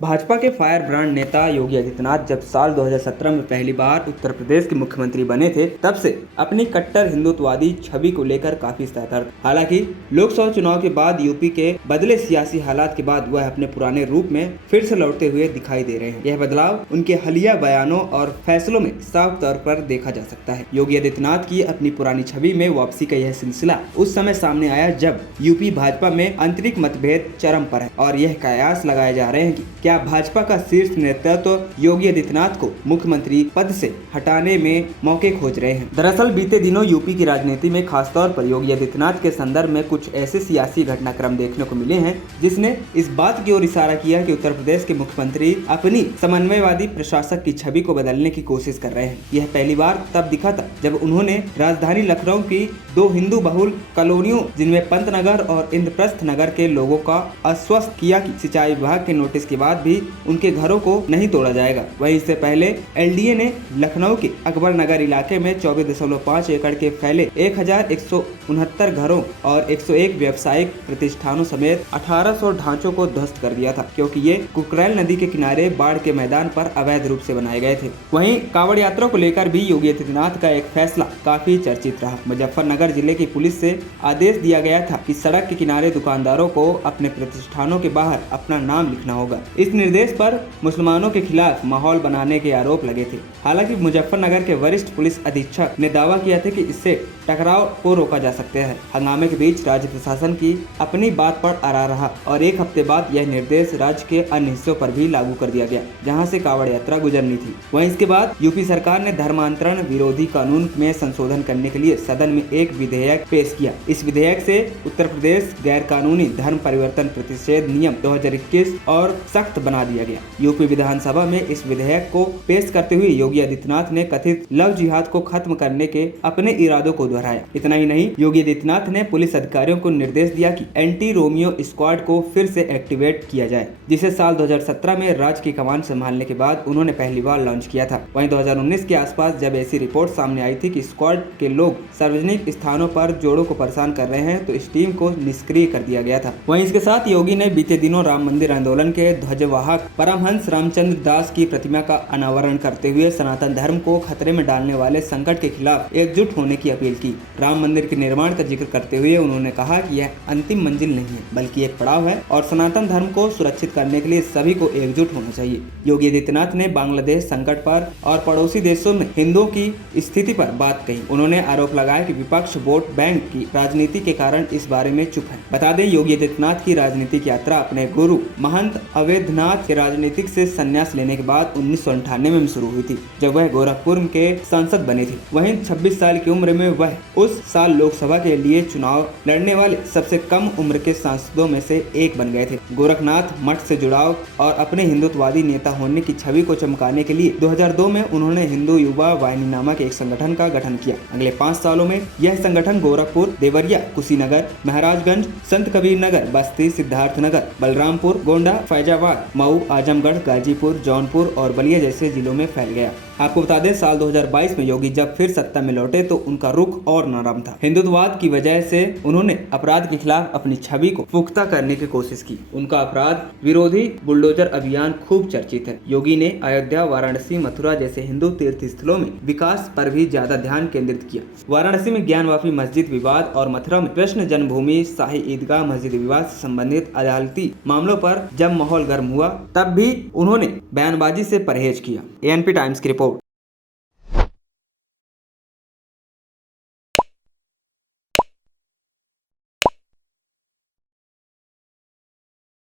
भाजपा के fire brand नेता योगी आदित्यनाथ जब साल 2017 में पहली बार उत्तर प्रदेश के मुख्यमंत्री बने थे, तब से अपनी कट्टर हिंदुत्ववादी छवि को लेकर काफी सतर्क। हालांकि लोकसभा चुनाव के बाद यूपी के बदले सियासी हालात के बाद वह अपने पुराने रूप में फिर से लौटते हुए दिखाई दे रहे हैं। यह बदलाव उनके हालिया बयानों और फैसलों में साफ तौर पर देखा जा सकता है। योगी आदित्यनाथ की अपनी पुरानी छवि में वापसी का यह सिलसिला उस समय सामने आया जब यूपी भाजपा में आंतरिक मतभेद चरम पर है और यह कयास लगाए जा रहे हैं कि क्या भाजपा का शीर्ष नेतृत्व योगी आदित्यनाथ को मुख्यमंत्री पद से हटाने में मौके खोज रहे हैं। दरअसल बीते दिनों यूपी की राजनीति में खासतौर पर योगी आदित्यनाथ के संदर्भ में कुछ ऐसे सियासी घटनाक्रम देखने को मिले हैं जिसने इस बात की ओर इशारा किया कि उत्तर प्रदेश के मुख्यमंत्री अपनी समन्वयवादी प्रशासक की छवि को बदलने की कोशिश कर रहे हैं। यह पहली बार तब दिखा था जब उन्होंने राजधानी लखनऊ की दो हिंदू बहुल कॉलोनियों जिनमें पंतनगर और इंद्रप्रस्थ नगर के लोगों का आश्वस्त किया कि सिंचाई विभाग के नोटिस के बाद भी उनके घरों को नहीं तोड़ा जाएगा। वहीं इससे पहले एलडीए ने लखनऊ के अकबर नगर इलाके में 24.5 एकड़ के फैले 1169 घरों और 101 व्यावसायिक प्रतिष्ठानों समेत 1800 ढांचों को ध्वस्त कर दिया था, क्योंकि ये कुकरैल नदी के किनारे बाढ़ के मैदान पर अवैध रूप से बनाए गए थे। वहीं कांवड़ यात्रा को लेकर भी योगी आदित्यनाथ का एक फैसला काफी चर्चित रहा। मुजफ्फरनगर जिले की पुलिस से आदेश दिया गया था कि सड़क के किनारे दुकानदारों को अपने प्रतिष्ठानों के बाहर अपना नाम लिखना होगा। इस निर्देश पर मुसलमानों के खिलाफ माहौल बनाने के आरोप लगे थे। हालांकि मुजफ्फरनगर के वरिष्ठ पुलिस अधीक्षक ने दावा किया था कि इससे टकराव को रोका जा सकता है। हंगामे के बीच राज्य प्रशासन की अपनी बात पर अड़ा रहा और एक हफ्ते बाद यह निर्देश राज्य के अन्य हिस्सों पर भी लागू कर दिया गया जहां से कांवड़ यात्रा गुजरनी थी। वहीं इसके बाद यूपी सरकार ने धर्मांतरण विरोधी कानून में संशोधन करने के लिए सदन में एक विधेयक पेश किया। इस विधेयक से उत्तर प्रदेश गैर कानूनी धर्म परिवर्तन प्रतिषेध नियम 2021 और सख्त बना दिया गया। यूपी विधानसभा में इस विधेयक को पेश करते हुए योगी आदित्यनाथ ने कथित लव जिहाद को खत्म करने के अपने इरादों को दोहराया। इतना ही नहीं, योगी आदित्यनाथ ने पुलिस अधिकारियों को निर्देश दिया कि एंटी रोमियो स्क्वाड को फिर से एक्टिवेट किया जाए, जिसे साल 2017 में राज्य की कमान संभालने के बाद उन्होंने पहली बार लॉन्च किया था। वहीं 2019 के आसपास जब ऐसी रिपोर्ट सामने आई थी कि स्क्वाड के लोग सार्वजनिक स्थानों पर जोड़ों को परेशान कर रहे हैं, तो इस टीम को निष्क्रिय कर दिया गया था। वहीं इसके साथ योगी ने बीते दिनों राम मंदिर आंदोलन के ध्वजवाहक परमहंस रामचंद्र दास की प्रतिमा का अनावरण करते हुए सनातन धर्म को खतरे में डालने वाले संकट के खिलाफ एकजुट होने की अपील की। राम मंदिर के निर्माण का जिक्र करते हुए उन्होंने कहा कि यह अंतिम मंजिल नहीं है, बल्कि एक पड़ाव है और सनातन धर्म को सुरक्षित करने के लिए सभी को एकजुट होना चाहिए। योगी आदित्यनाथ ने बांग्लादेश संकट पर और पड़ोसी देशों में हिंदुओं की स्थिति पर बात कही। उन्होंने आरोप लगाया कि विपक्ष वोट बैंक की राजनीति के कारण इस बारे में चुप है। बता दें, योगी आदित्यनाथ की राजनीतिक यात्रा अपने गुरु महंत अवैधनाथ के राजनीतिक से संन्यास लेने के बाद 1998 में शुरू हुई थी, जब वह गोरखपुर के सांसद बने थे। वहीं 26 साल की उम्र में वह उस साल लोकसभा के लिए चुनाव लड़ने वाले सबसे कम उम्र के सांसदों में से एक बन गए थे। गोरखनाथ मठ से जुड़ाव और अपने हिंदुत्ववादी नेता होने की छवि को चमकाने के लिए 2002 में उन्होंने हिंदू युवा वाहिनी नामक एक संगठन का गठन किया। अगले 5 सालों में यह संगठन गोरखपुर, देवरिया, कुशीनगर, महाराजगंज, संत कबीर नगर, बस्ती, सिद्धार्थनगर, बलरामपुर, गोंडा, फैजाबाद, मऊ, आजमगढ़, गाजीपुर, जौनपुर और बलिया जैसे जिलों में फैल गया। आपको बता दें, साल 2022 में योगी जब फिर सत्ता में लौटे तो उनका रुख और नरम था। हिंदुत्ववाद की वजह से उन्होंने अपराध के खिलाफ अपनी छवि को पुख्ता करने की कोशिश की। उनका अपराध विरोधी बुलडोजर अभियान खूब चर्चित है। योगी ने अयोध्या, वाराणसी, मथुरा जैसे हिंदू तीर्थ स्थलों में विकास पर भी ज्यादा ध्यान केंद्रित किया। वाराणसी में ज्ञानवापी मस्जिद विवाद और मथुरा में कृष्ण जन्मभूमि शाही ईदगाह मस्जिद विवाद से संबंधित अदालती मामलों पर जब माहौल गर्म हुआ, तब भी उन्होंने बयानबाजी से परहेज किया। एएनपी टाइम्स की रिपोर्ट।